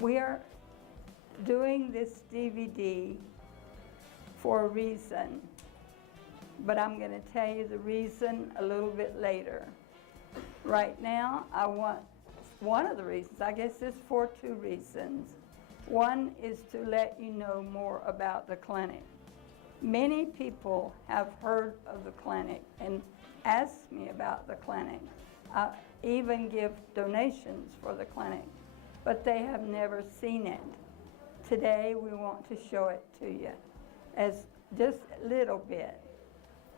We are doing this DVD for a reason, but I'm going to tell you the reason a little bit later. Right now, one of the reasons, I guess there's for two reasons. One is to let you know more about the clinic. Many people have heard of the clinic and asked me about the clinic. I even give donations for the clinic, but they have never seen it. Today we want to show it to you as just a little bit.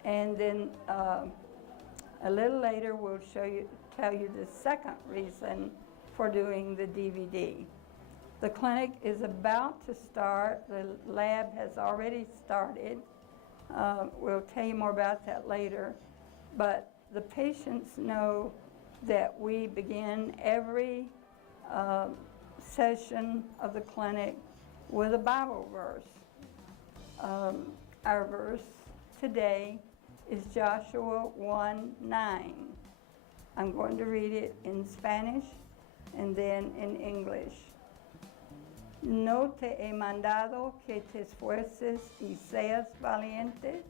And then a little later we'll tell you the second reason for doing the DVD. The clinic is about to start. The lab has already started. We'll tell you more about that later. But the patients know that we begin every session of the clinic with a Bible verse. Our verse today is Joshua 1:9. I'm going to read it in Spanish and then in English. No te he mandado que te esfuerces y seas valiente.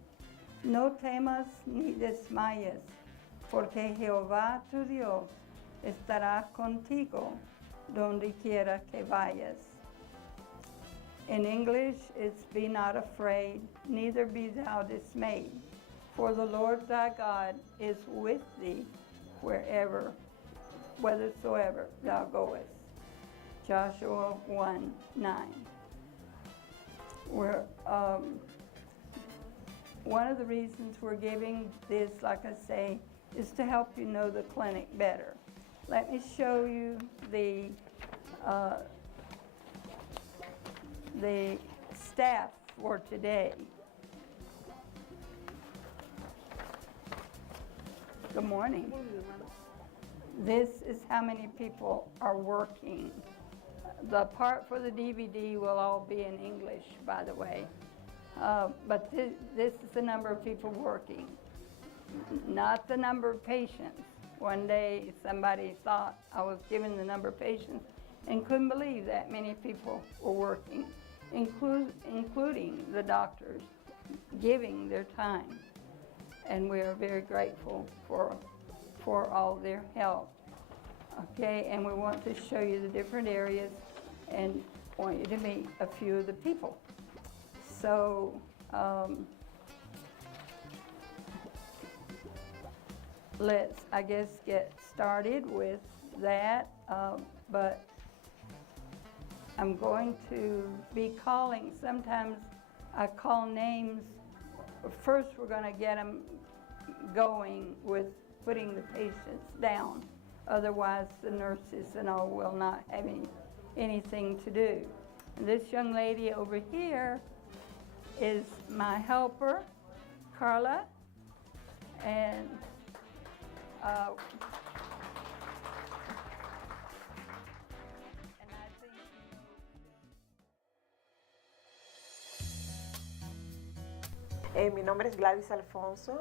No temas ni desmayes, porque Jehová tu Dios estará contigo donde quiera que vayas. In English, it's be not afraid, neither be thou dismayed, for the Lord thy God is with thee whithersoever thou goest. Joshua 1:9. One of the reasons we're giving this, like I say, is to help you know the clinic better. Let me show you the staff for today. Good morning. This is how many people are working. The part for the DVD will all be in English, by the way. But this is the number of people working, not the number of patients. One day somebody thought I was giving the number of patients and couldn't believe that many people were working, including the doctors giving their time. And we are very grateful for all their help. Okay, and we want to show you the different areas and want you to meet a few of the people. So let's, I guess, get started with that. But I'm going to be calling, sometimes I call names. First we're going to get them going with putting the patients down. Otherwise the nurses and all will not have anything to do. And this young lady over here is my helper, Carla, and I think mi nombre es Gladys Alfonso,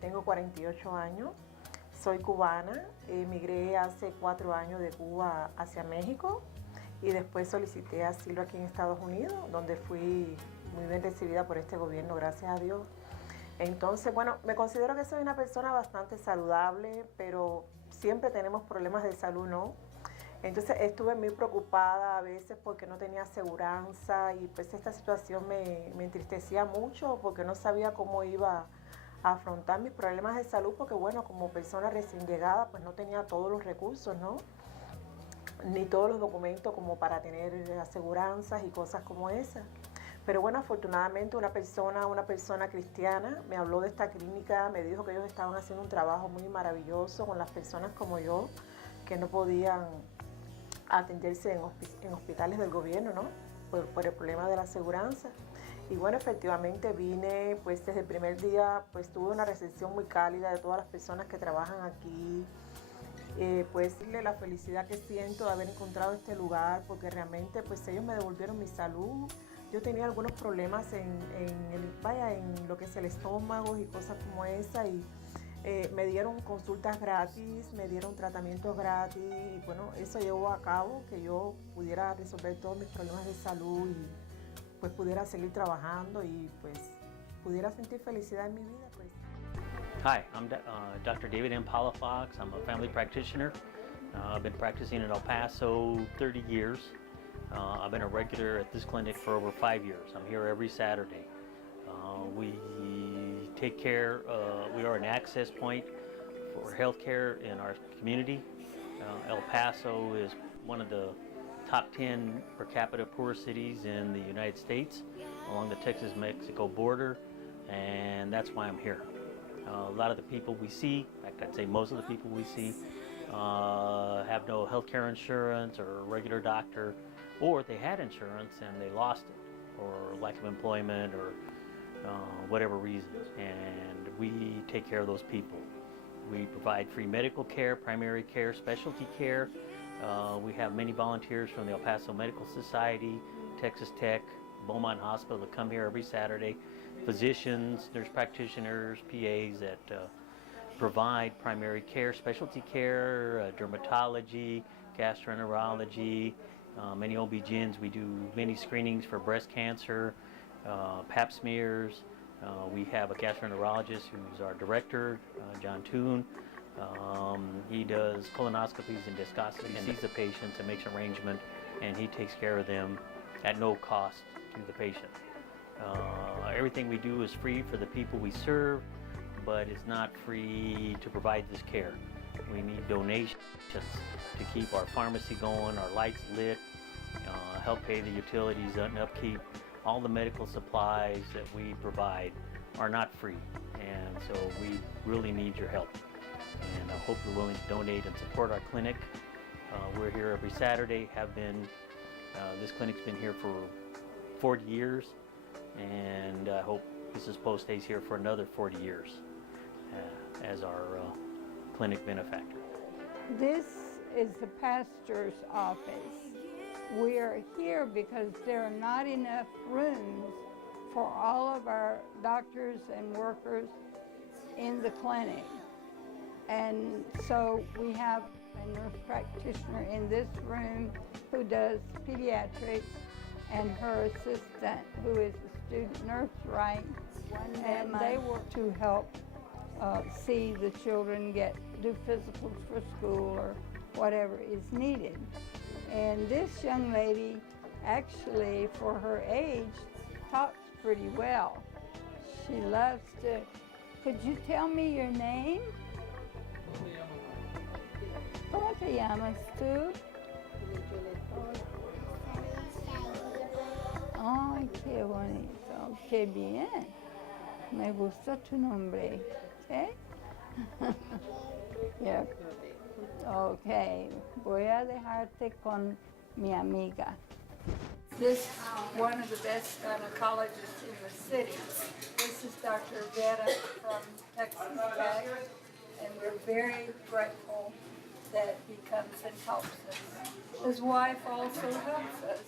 tengo 48 años, soy cubana, emigré hace 4 años de Cuba hacia México y después solicité asilo aquí en Estados Unidos, donde fui muy bien recibida por este gobierno, gracias a Dios. Entonces, bueno, me considero que soy una persona bastante saludable, pero siempre tenemos problemas de salud, ¿no? Entonces estuve muy preocupada a veces porque no tenía aseguranza y pues esta situación me entristecía mucho porque no sabía cómo iba a afrontar mis problemas de salud porque bueno, como persona recién llegada pues no tenía todos los recursos, ¿no? Ni todos los documentos como para tener aseguranzas y cosas como esas. Pero bueno, afortunadamente una persona cristiana me habló de esta clínica, me dijo que ellos estaban haciendo un trabajo muy maravilloso con las personas como yo que no podían atenderse en hospitales del gobierno, ¿no? Por el problema de la aseguranza. Y bueno, efectivamente vine, pues desde el primer día, pues tuve una recepción muy cálida de todas las personas que trabajan aquí. Pues decirle la felicidad que siento de haber encontrado este lugar, porque realmente pues ellos me devolvieron mi salud. Yo tenía algunos problemas en lo que es el estómago y cosas como esa, y Me dieron consultas gratis, me dieron tratamientos gratis y bueno, eso llevó a cabo que yo pudiera resolver todos mis problemas de salud y pues pudiera seguir trabajando y pues pudiera sentir felicidad en mi vida. Pues. Hi, I'm Dr. David M. Palafox. I'm a family practitioner. I've been practicing in El Paso 30 years. I've been a regular at this clinic for over 5 years. I'm here every Saturday. We take care, we are an access point for healthcare in our community. El Paso is one of the top 10 per capita poor cities in the United States along the Texas-Mexico border, and that's why I'm here. A lot of the people we see, in fact I'd say most of the people we see, have no health care insurance or a regular doctor, or they had insurance and they lost it, or lack of employment, or whatever reasons, and we take care of those people. We provide free medical care, primary care, specialty care. We have many volunteers from the El Paso Medical Society, Texas Tech, Beaumont Hospital that come here every Saturday, physicians, nurse practitioners, PAs that provide primary care, specialty care, dermatology, gastroenterology, many OB-GYNs. We do many screenings for breast cancer, pap smears. We have a gastroenterologist who's our director, John Toon. He does colonoscopies and endoscopies. He sees the patients and makes an arrangement, and he takes care of them at no cost to the patient. Everything we do is free for the people we serve, but it's not free to provide this care. We need donations to keep our pharmacy going, our lights lit, help pay the utilities and upkeep. All the medical supplies that we provide are not free, and so we really need your help. And I hope you're willing to donate and support our clinic. We're here every Saturday, have been. This clinic's been here for 40 years, and I hope Mrs. Poe stays here for another 40 years as our clinic benefactor. This is the pastor's office. We are here because there are not enough rooms for all of our doctors and workers in the clinic. And so we have a nurse practitioner in this room who does pediatrics, and her assistant who is a student nurse, right? And they work to help see the children do physicals for school or whatever is needed. And this young lady, actually, for her age, talks pretty well. She loves to. Could you tell me your name? ¿Cómo te llamas tú? Ay, qué bonito, qué bien. Me gusta tu nombre. ¿Sí? Yeah. Okay, voy a dejarte con mi amiga. This is one of the best gynecologists in the city. This is Dr. Vera from Texas Tech, and we're very grateful that he comes and helps us. His wife also helps us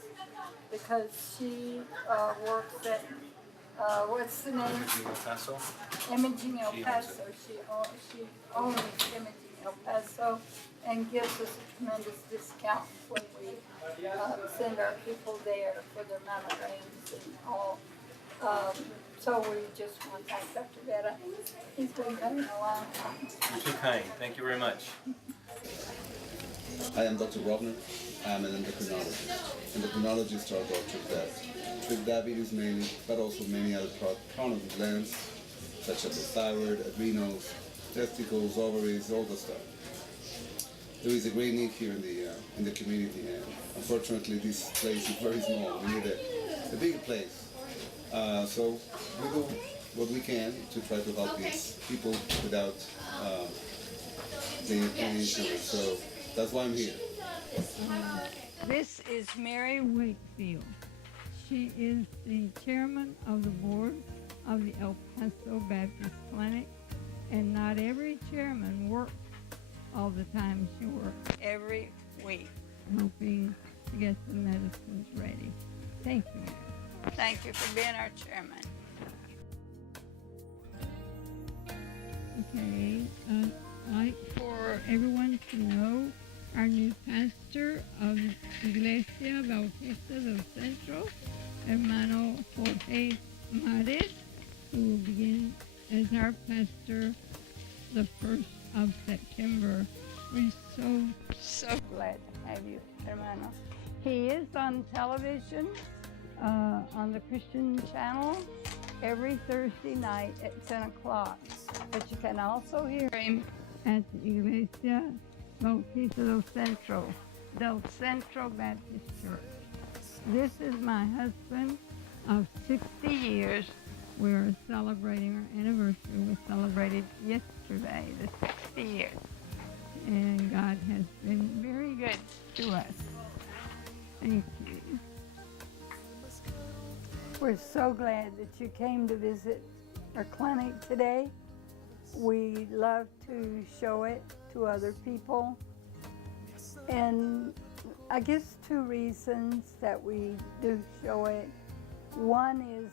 because she works at, what's the name? Imaging El Paso. Imaging El Paso. She owns Imaging El Paso and gives us a tremendous discount when we send our people there for their mammograms and all. So we just want to thank Dr. Vera. He's been coming a long time. You're too kind. Thank you very much. I am Dr. Robner. I'm an endocrinologist. Endocrinologists are doctors that treat diabetes mainly, but also many other chronic glands, such as the thyroid, adrenals, testicles, ovaries, all the stuff. There is a great need here in the community, and unfortunately this place is very small. We need a bigger place. So we do what we can to try to help these people without the insurance. So that's why I'm here. This is Mary Wakefield. She is the chairman of the board of the El Paso Baptist Clinic, and not every chairman works all the time. She works every week, helping to get the medicines ready. Thank you, Mary. Thank you for being our chairman. Okay, I'd like for everyone to know our new pastor of Iglesia Bautista del Centro, Hermano Jorge Mares, who will begin as our pastor the 1st of September. We're so Glad to have you, hermano. He is on television, on the Christian channel, every Thursday night at 10 o'clock. But you can also hear him at the Iglesia Bautista del Centro Baptist Church. This is my husband of 60 years. We are celebrating our anniversary. We celebrated yesterday, the 60 years. And God has been very good to us. Thank you. We're so glad that you came to visit our clinic today. We love to show it to other people. And I guess two reasons that we do show it. One is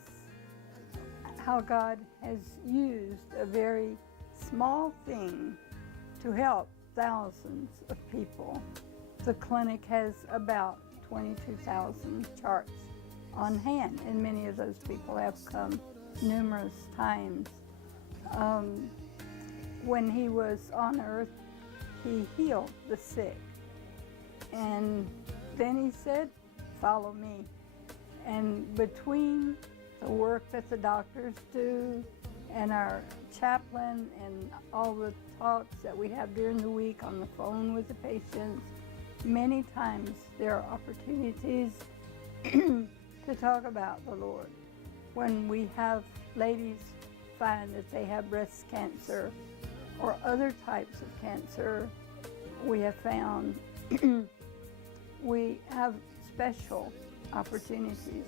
how God has used a very small thing to help thousands of people. The clinic has about 22,000 charts on hand, and many of those people have come numerous times. When he was on earth, he healed the sick. And then he said, "Follow me." And between the work that the doctors do and our chaplain and all the talks that we have during the week on the phone with the patients, many times there are opportunities to talk about the Lord. When we have ladies find that they have breast cancer or other types of cancer, we have found we have special opportunities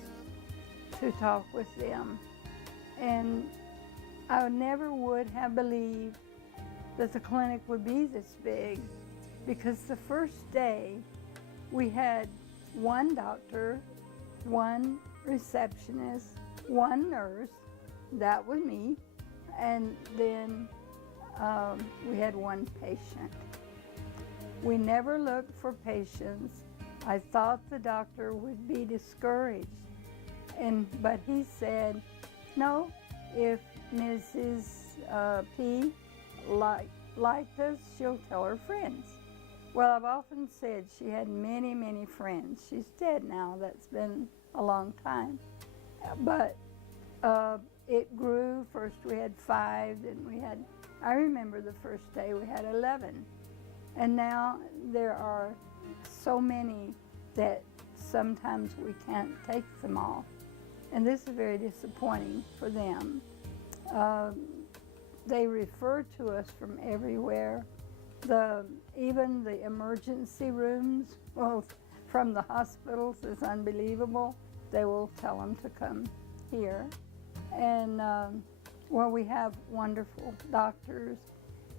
to talk with them. And I never would have believed that the clinic would be this big, because the first day we had one doctor, one receptionist, one nurse, that was me, and then we had one patient. We never looked for patients. I thought the doctor would be discouraged, but he said, "No, if Mrs. P liked us, she'll tell her friends." Well, I've often said she had many, many friends. She's dead now. That's been a long time. But it grew. First we had 5, then I remember the first day we had 11. And now there are so many that sometimes we can't take them all. And this is very disappointing for them. They refer to us from everywhere. Even the emergency rooms, well, from the hospitals is unbelievable. They will tell them to come here. And well, we have wonderful doctors,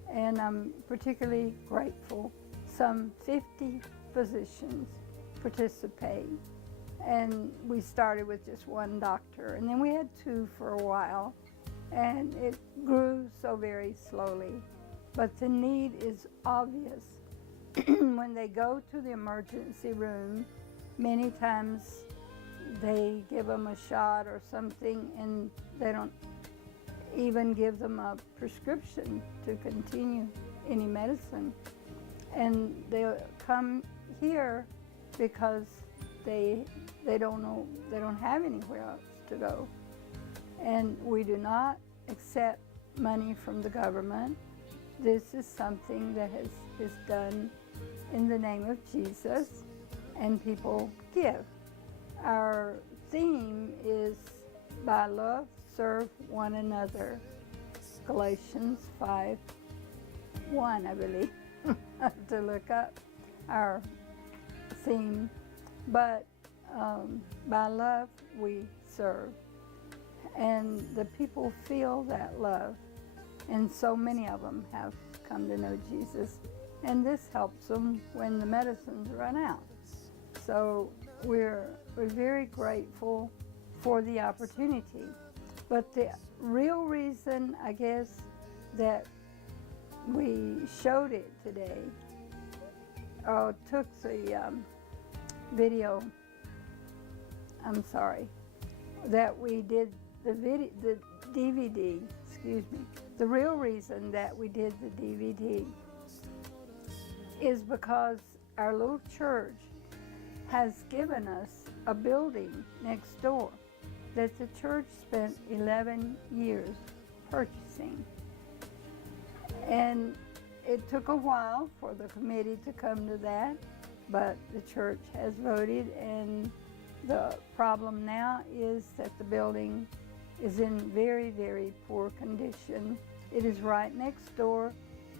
and I'm particularly grateful. Some 50 physicians participate. And we started with just one doctor, and then we had 2 for a while, and it grew so very slowly. But the need is obvious. When they go to the emergency room, many times they give them a shot or something, and they don't even give them a prescription to continue any medicine. And they'll come here because they don't know, they don't have anywhere else to go. And we do not accept money from the government. This is something that is done in the name of Jesus, and people give. Our theme is by love, serve one another. Galatians 5:1, I believe, to look up our theme. But by love we serve. And the people feel that love. And so many of them have come to know Jesus. And this helps them when the medicines run out. So we're very grateful for the opportunity. But the real reason, I guess, that we showed it today, or took the video, I'm sorry, that we did the DVD, excuse me. The real reason that we did the DVD is because our little church has given us a building next door that the church spent 11 years purchasing. And it took a while for the committee to come to that, but the church has voted, and the problem now is that the building is in very, very poor condition. It is right next door.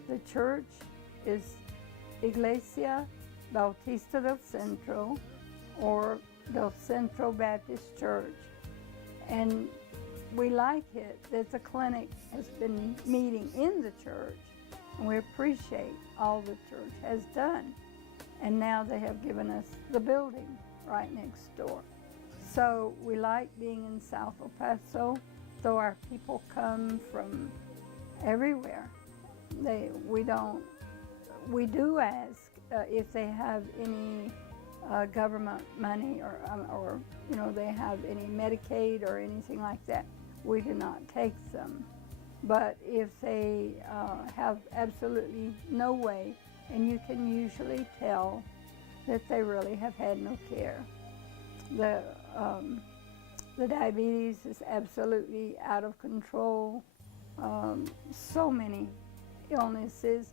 The church is Iglesia Bautista del Centro, or del Centro Baptist Church. And we like it that the clinic has been meeting in the church, and we appreciate all the church has done. And now they have given us the building right next door. So we like being in South El Paso, though our people come from everywhere. We do ask if they have any government money, or they have any Medicaid or anything like that. We do not take them. But if they have absolutely no way, and you can usually tell that they really have had no care. The diabetes is absolutely out of control. So many illnesses.